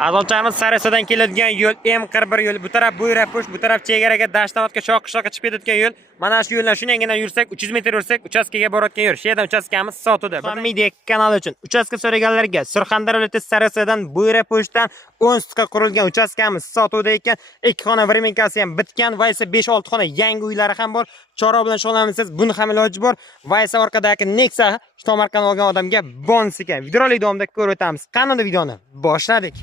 Azobchamiz Sariosiyodan keladigan yo'l M41 yo'li. Bu taraf Bo'yrapo'sh, bu taraf chegaraga Dashtamatga shoqqa chiqib ketadigan yo'l. Mana shu yo'ldan shuningina yursak, 300 metr yursak, uchastkaga borayotgan yo'l. Shu yerdan uchastkamiz sotuvda. Media kanali uchun uchastka so'raganlarga Surxondaryo viloyati Sariosiyodan Bo'yrapo'shdan 10 sutka qurilgan uchastkamiz sotuvda ekan. 2 xona vremenkasi ham bitgan va esa 5-6 xona yangi uylari ham bor. Chora bilan shug'ullansangiz, buni ham iloji bor. Va esa orqadagi Nexa Tomarkan olgan odamga bonus ekan. Videolik davomida ko'rib o'tamiz. Qanday videoni boshladik.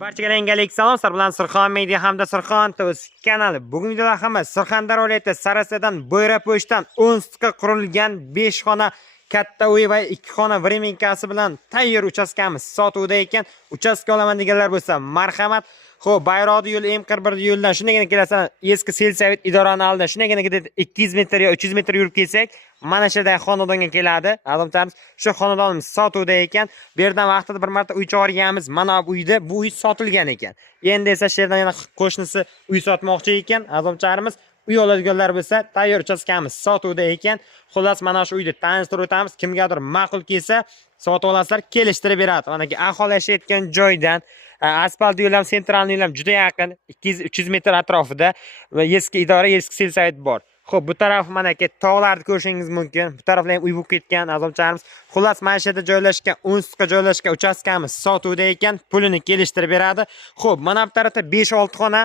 Barchaga yangi salom, sizlar bilan Surxon Media hamda Surxon TV kanali. Bugun videoda hammamiz Surxondaryo viloyati Sariosiyodan Bo'yrapo'shdan 10 sutka qurilgan 5 xona katta uy va 2 xona vremenkasi bilan tayyor uchastkamiz sotuvda ekan. Uchastka olaman deganlar bo'lsa, marhamat. Xo'p, Bayroqli yo'l M41 yo'ldan shunagina kelasan, eski Selsavit idorani oldidan shunagina 200 metr yo 300 metr yurib kelsak, mana shu yerda xonadonga keladi. Azobchamiz shu xonadonimiz sotuvda ekan. Bu yerdan vaqtida bir marta uy chorganmiz. Mana bu uyda bu uy sotilgan ekan. Endi esa shu yerdan yana qo'shnisi uy sotmoqchi ekan. Azobchamiz uy oladiganlar bo'lsa, tayyor uchastkamiz sotuvda ekan. Xullas, mana shu uyni tanishtirib o'tamiz. Kimgadir ma'qul kelsa, sotib olasizlar, kelishtirib beradi. Mana ki aholi yashayotgan joydan asfalt yo'l ham sentralniy yo'l ham juda yaqin, 200-300 metr atrofida va eski idora, eski Selsavit bor. Xo'p, bu taraf mana ki tog'larni ko'rishingiz mumkin. Bu taraflar ham uy bo'lib ketgan azobcharimiz. Xullas, mana shu yerda joylashgan, 10 sutka joylashgan uchastkamiz sotuvda ekan, pulini kelishtirib beradi. Xo'p, mana bu tarafda 5-6 xona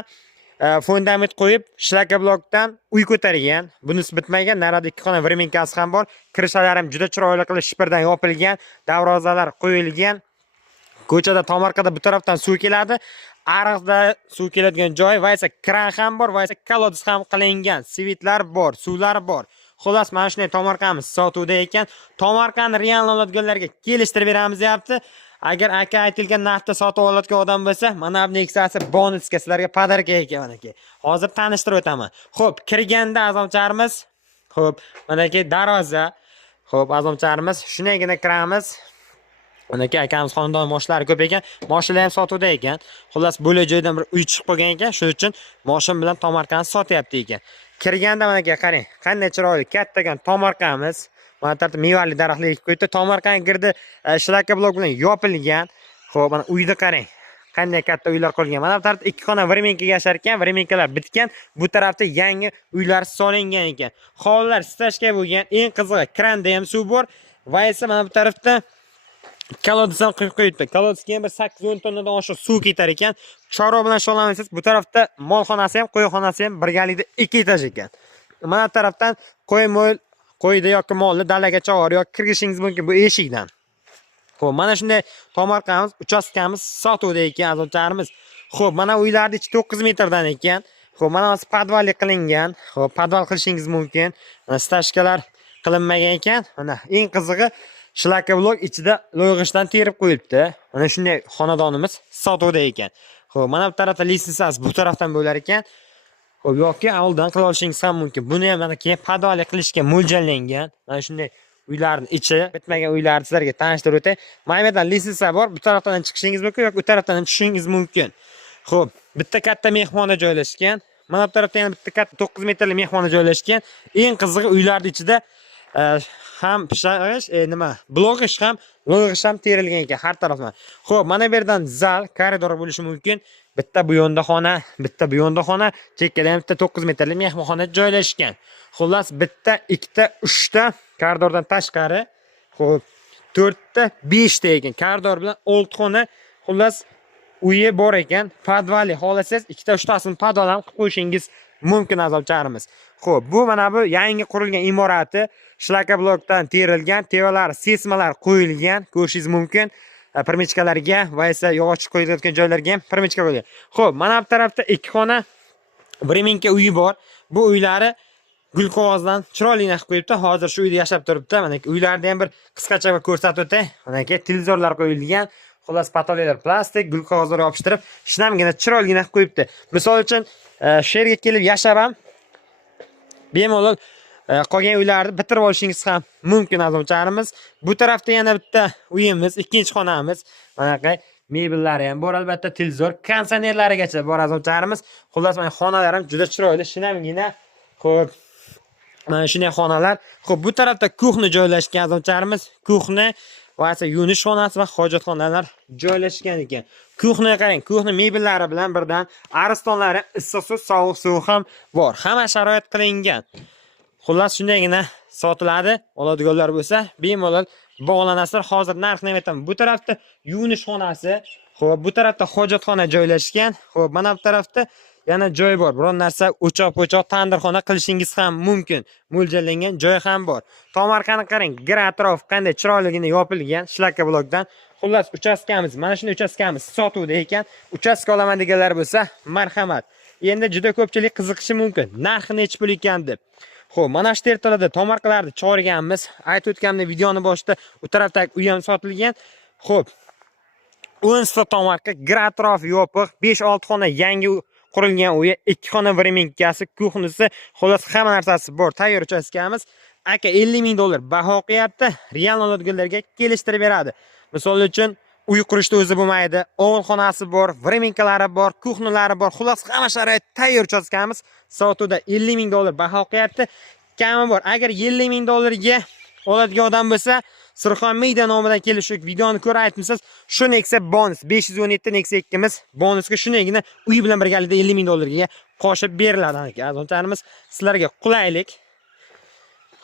fundament qo'yib, shlaka blokdan uy ko'targan. Bunisi bitmagan, narada 2 xona vremenkasi ham bor. Kirishalar ham juda chiroyli qilib shipirdan yopilgan, darvozalar qo'yilgan. Ko'chada Tomarkada bu tarafdan suv keladi. Ariqda suv keladigan joy va esa kran ham bor va esa kolodis ham qilingan. Svitlar bor, suvlar bor. Xullas, mana shunday Tomarkamiz sotuvda ekan. Tomarkani real oladiganlarga kelishtirib beramiz deyapti. Agar aka aytilgan narxda sotib oladigan odam bo'lsa, mana bu Nexa'si bonusga sizlarga podarka ekan manaki. Hozir tanishtirib o'taman. Xo'p, kirganda azobcharimiz, xo'p, manaki darvoza. Xo'p, azobcharimiz shunagina kiramiz. Manaki akamiz xonadon moshinalari ko'p ekan, mashinalar ham sotuvda ekan. Xullas, bo'lak joydan bir uy chiqib qolgan ekan, shuning uchun mashina bilan Tomarkani sotyapti ekan. Kirganda manaki qarang, qanday chiroyli kattagan Tomarkamiz. Mana tarafda mevali daraxtlar ekib qo'yibdi. Tomarkan girdi, shlaka blok bilan yopilgan. Xo'p, mana uyni qarang. Qanday katta uylar qolgan. Mana bu tarafda 2 xona vremenkaga yashar ekan, vremenkalar bitgan. Bu tarafda yangi uylar solingan ekan. Hovlilar stashka bo'lgan. Eng qizig'i, kranda ham suv bor. Va esa mana bu tarafda kolodisdan quyib qo'yibdi. Kolodisga ham bir 8-10 tonnadan oshiq suv ketar ekan. Chorva bilan shug'ullanasiz. Bu tarafda molxonasi ham, qo'yxonasi ham birgalikda 2 etaj ekan. Mana bu tarafdan qo'yda yoki molni dalaga chog'or yoki kirgishingiz mumkin bu eshikdan. Xo'p, mana shunday Tomarkamiz, uchastkamiz sotuvda ekan azobcharimiz. Xo'p, mana uylarning ichi 9 metrdan ekan. Xo'p, mana bu podvalli qilingan. Xo'p, podval qilishingiz mumkin. Mana stashkalar qilinmagan ekan. Mana eng qizig'i shlaka blok ichida lo'g'ishdan terib qo'yibdi. Mana shunday xonadonimiz sotuvda ekan. Xo'p, mana bu tarafda litsenziyasi bu tarafdan bo'lar ekan. Xo'p, yoki avvaldan qila olishingiz ham mumkin. Buni ham mana keyin podvalli qilishga mo'ljallangan. Mana shunday uylarning ichi, bitmagan uylarni sizlarga tanishtirib o'tay. Mana bu yerdan litsenziya bor. Bu tarafdan chiqishingiz mumkin yoki u tarafdan tushishingiz mumkin. Xo'p, bitta katta mehmona joylashgan. Mana bu tarafda yana bitta katta 9 metrli mehmona joylashgan. Eng qizig'i uylarning ichida ham pisharish, blogish ham, lo'g'ish ham terilgan ekan har tarafdan. Xo'p, mana bu yerdan zal, koridor bo'lishi mumkin. Bitta bu yonda xona, bitta bu yonda xona, chekkada ham bitta 9 metrli mehmonxona joylashgan. Xullas, bitta, ikkita, 3 ta koridordan tashqari, xo'p, 4 ta, 5 ta ekan. Koridor bilan 6 xona, xullas, uyi bor ekan. Podvalli xolasangiz, ikkita, 3 tasini podval ham qilib qo'yishingiz mumkin azobcharimiz. Xo'p, bu mana bu yangi qurilgan imorati, shlaka blokdan terilgan, tevalar, sesmalar qo'yilgan, ko'rishingiz mumkin. Pirmichkalarga va esa yog'och qo'yiladigan joylarga ham pirmichka qo'yilgan. Xo'p, mana bu tarafda 2 xona vremenka uyi bor. Bu uylari gul qog'ozdan chiroyli qilib qo'yibdi. Hozir shu uyda yashab turibdi. Mana uylarda ham bir qisqacha ko'rsatib o'tay. Mana televizorlar qo'yilgan. Xullas, patollar plastik, gul qog'ozlar yopishtirib, shinamgina chiroyli qilib qo'yibdi. Misol uchun, shu yerga kelib yashab ham bemalol qolgan uylarni bitirib olishingiz ham mumkin azobcharimiz. Bu tarafda yana bitta uyimiz, ikkinchi xonamiz. Mana qay mebellari ham bor, albatta televizor, konditsionerlarigacha bor azobcharimiz. Xullas, mana xonalar ham juda chiroyli, shinamgina. Xo'p, mana shunday xonalar. Xo'p, bu tarafda kuxna joylashgan azobcharimiz. Kuxna va yuvinish xonasi va hojatxonalar joylashgan ekan. Kuxnaga qarang, kuxna mebellari bilan birdan aristonlari issiq suv, sovuq suv ham bor. Hamma sharoit qilingan. Xullas shundaygina sotiladi. Oladiganlar bo'lsa, bemalol bog'lanasizlar. Hozir narxini aytaman. Bu tarafda yuvinish xonasi, xo'p, bu tarafda hojatxona joylashgan. Xo'p, mana bu tarafda yana joy bor. Biron narsa o'choq, tandirxona qilishingiz ham mumkin. Mo'ljallangan joy ham bor. Tomorqani qarang, gir atrof qanday chiroyligina yopilgan shlaka blokdan. Xullas, uchastkamiz, mana shunday uchastkamiz sotuvda ekan. Uchastka olaman deganlar bo'lsa, marhamat. Endi juda ko'pchilik qiziqishi mumkin. Narxi necha pul ekan deb. Xo'p, mana shu tertolarda tomorqalarni chorganmiz. Aytib o'tganimda videoni boshida u tarafdagi uy ham sotilgan. Xo'p. 10 ta tomorqa, gir atrof yopiq, 5-6 xona yangi qurilgan uyi, 2 xona vremenkasi, kuxnisi, xolos hamma narsasi bor. Tayyor uchastkamiz. Aka 50 ming dollar baho qo'yapti. Real oladiganlarga kelishtirib beradi. Misol uchun uy qurishda o'zi bo'lmaydi. O'g'il xonasi bor, vremenkalari bor, kuxnalari bor. Xulos hamma sharoit tayyor uchastkamiz. Sotuvda 50 ming dollar baho qo'yapti. Kami bor. Agar 50 ming dollarga oladigan odam bo'lsa, Surxon Media nomidan kelishib videoni ko'ra aytmisiz, shu Nexia bonus 517 Nexia 2 miz bonusga shunagina uy bilan birgalikda 50 ming dollarga qo'shib beriladi aka. Azonlarimiz sizlarga qulaylik.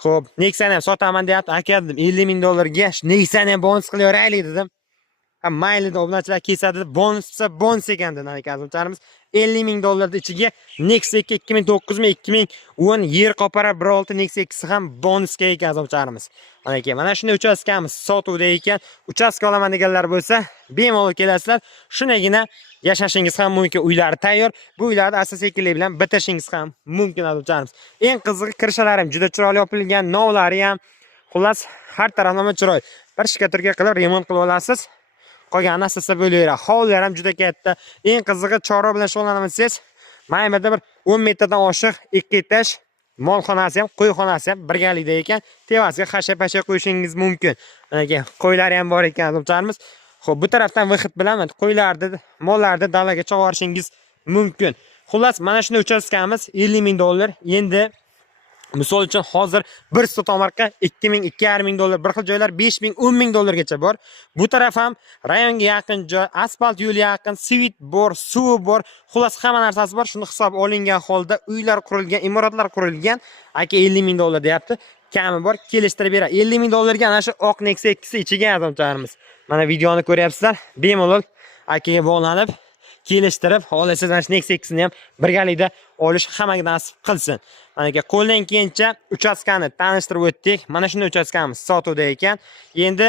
Xo'p, Nexia'ni ham sotaman deyapti. Aka dedim 50 ming dollarga Nexia'ni ham bonus qilib yoraylik dedim. Mayli deb obunachilar kesadi, bonus desa bonus ekan dedi aka. Azonlarimiz 50 ming dollarning ichiga Nexia 2 2009 2010 yer qopara 16 Nexia 2 ham bonusga ekan azonlarimiz. Mana shunday uchastkamiz sotuvda ekan. Uchastka olaman deganlar bo'lsa, bemalol kelasizlar. Shunagina yashashingiz ham mumkin. Uylari tayyor. Bu uylarni asta-sekinlik bilan bitirishingiz ham mumkin azonlarimiz. Eng qizig'i kirishalari ham juda chiroyli yopilgan, novlari ham. Xullas, har taraflama chiroyli. Bir shikaturga qilib remont qilib olasiz. Qolganini asasa bo'laveradi. Hovlilar ham juda katta. Eng qizig'i chorva bilan shug'ullanaman desangiz, mayda bir 10 metrdan oshiq 2 etaj molxonasi ham, qo'y xonasi ham birgalikda ekan. Tevasiga xasha-pasha qo'yishingiz mumkin. Mana qo'ylari ham bor ekan azoblarimiz. Xo'p, bu tarafdan vixit bilan qo'ylarni, mollarni dalaga chiqarishingiz mumkin. Xullas, mana shunday uchastkamiz 50 ming dollar. Endi misol uchun hozir bir sto tomorqa 2 ming, 2,5 ming dollar, bir xil joylar 5 ming, 10 ming dollargacha bor. Bu taraf ham rayonga yaqin joy, asfalt yo'li yaqin, svit bor, suv bor, xullas hamma narsasi bor. Shuni hisob olingan holda uylar qurilgan, imoratlar qurilgan. Aka 50 ming dollar deyapti. Kami bor, kelishtirib beradi. 50 ming dollarga ana shu oq Nexia 2 ichiga azomcharimiz. Mana videoni ko'ryapsizlar. Bemalol akaga bog'lanib kelishtirib olasiz. Ana shu Nexia 2 ni ham birgalikda olish hammaga nasib qilsin. Mana qo'ldan kelgancha uchastkani tanishtirib o'tdik. Mana shunday uchastkamiz sotuvda ekan. Endi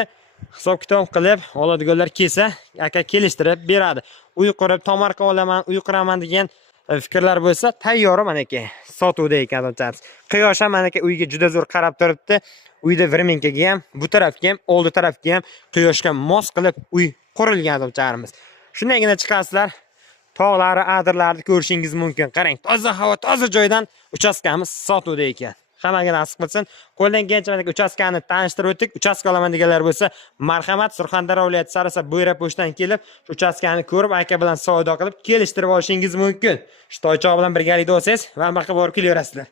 hisob-kitob qilib oladiganlar kelsa, aka kelishtirib beradi. Uy qurib tomorqa olaman, uy quraman degan fikrlar bo'lsa, tayyor mana aka sotuvda ekan azonchamiz. Quyosh ham mana aka uyga juda zo'r qarab turibdi. Uyda vremenkaga ham, bu tarafga ham, oldi tarafga ham quyoshga mos qilib uy qurilgan azonchamiz. Shundagina chiqasizlar. Tog'lari, adirlarni ko'rishingiz mumkin. Qarang, toza havo, toza joydan uchastkamiz sotuvda ekan. Hammaga nasib qilsin. Qo'ldan kelgancha mana uchastkani tanishtirib o'tdik. Uchastka olaman deganlar bo'lsa, marhamat, Surxondaryo viloyati Sarasa Bo'yra pochtadan kelib, shu uchastkani ko'rib, aka bilan savdo qilib kelishtirib olishingiz mumkin. Shu toychoq bilan birgalikda olsangiz, vaqtga borib kelaverasizlar.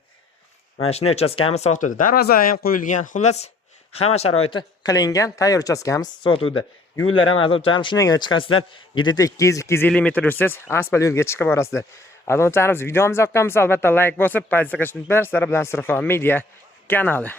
Mana shunday uchastkamiz sotuvda. Darvoza ham qo'yilgan. Xullas, hamma sharoiti qilingan, tayyor uchastkamiz sotuvda. Yo'llar ham azobchanib shunday chiqasizlar. Yedida 200-250 metr yursangiz, asfalt yo'lga chiqib borasizlar. Azobchanimiz videomiz yoqqan bo'lsa, albatta like bosib, pozitsiya qilishni unutmanglar. Sizlar bilan Surxon Media kanali.